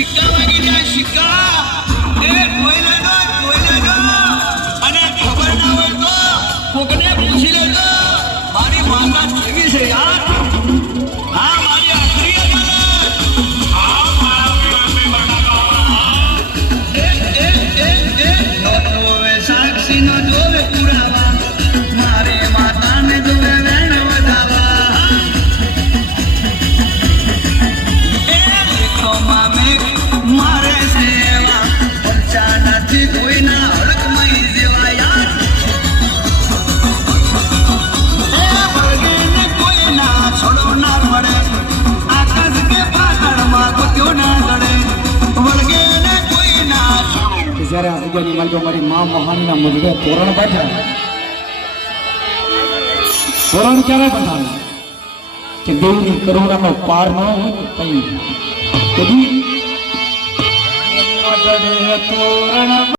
સિક્કા વાગી જાય સિક્કા એ કોઈ લેજો અને ખબર ના હોય તો કોકને પૂછી લેજો મારી માતા કેવી છે યાર હા મારી આખરી સાક્ષી નો જોવે પુરાવા મારે માતાને જોવે વેણ વધાવા એ લેખો મામે મારે સેવા પંચા નથી કોઈના હરકમય જેવા યાર એ વર્ગેને કોઈના છોડો ના પડે આકાશ કે પાતાળમાં ગોત્યો ના ગળે વર્ગેને કોઈના જ્યારે આ પૂજાની માલિકો મારી મા મહાનના મુજબે તોરણ બાંધ્યા તોરણ ક્યારે બંધાવે કે દેવની કરુણાનો પાર ન હોય કઈ તોરણ